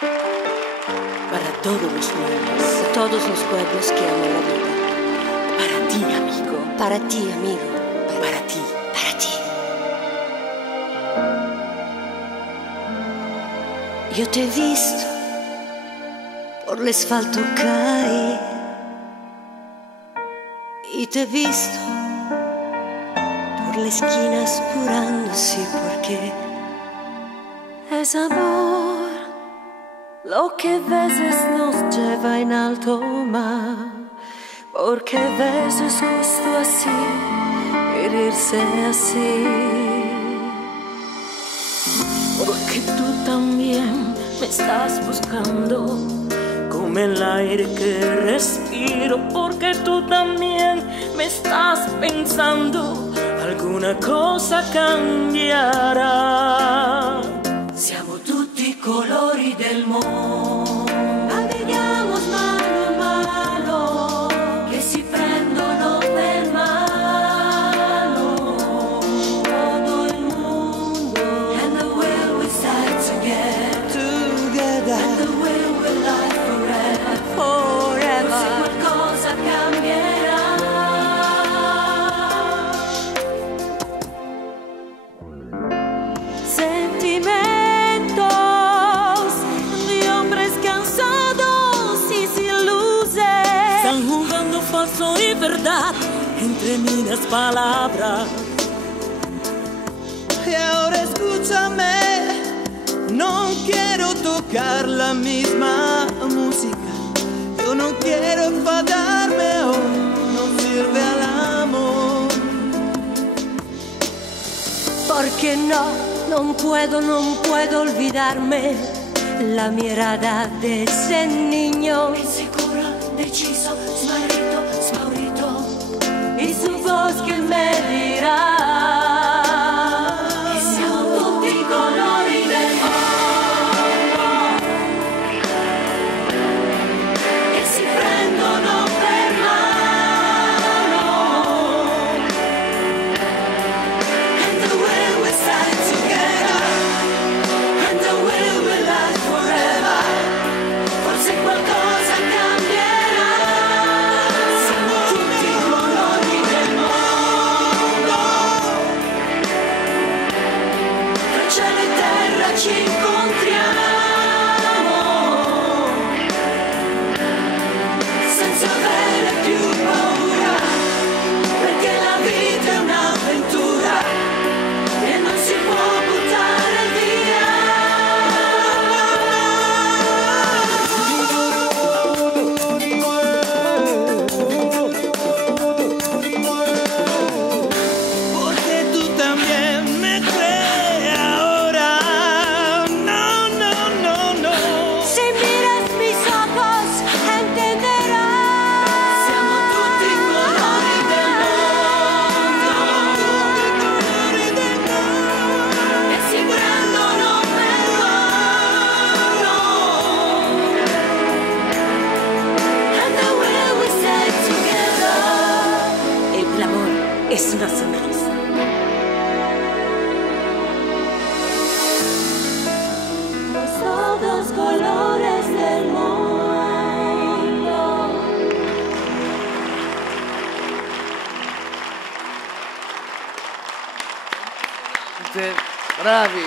Para todos los niños, todos los pueblos que aman la vida. para ti, amigo, Para ti, amigo. para ti. Para ti. Yo te he visto por el asfalto caer y te he visto por la esquina apurando, sí, porque es amor lo que a veces nos lleva en alto mar, porque a veces justo así, herirse así. Porque tú también me estás buscando como el aire que respiro. Porque tú también me estás pensando, alguna cosa cambierà. Siamo tutti colori del mondo, navighiamo mano a mano, che si prendono per mano todo il mondo. And the will we start together, and the will we live forever, Forever. se qualcosa cambierà. Sentimientos de hombres cansados y sin luces. Están jugando falso y verdad entre minas palabras. Y ahora escúchame, no quiero tocar la misma música. Yo no quiero enfadarme hoy, no sirve al amor. Porque no puedo olvidarme la mirada de ese niño Insicuro, deciso, smarrito, smaurito. y su voz que me dirá. E siamo tutti i colori del mondo che si prendono per mano. And the way we stay together, and the way we last forever. Forse qualcosa cambierà. Siamo tutti i colori del mondo. Tra cielo e terra ci incontriamo, senza avere più paura, perché la vita è un'avventura e non si può buttare via. Porque tú también me crees ahora. No, no, no, no. Si miras mis ojos entenderás. Siamo tutti i colori del mondo e si prendono per mano. And the way we stay together. El amor es una sonrisa. Todos colores del mundo. Bravi!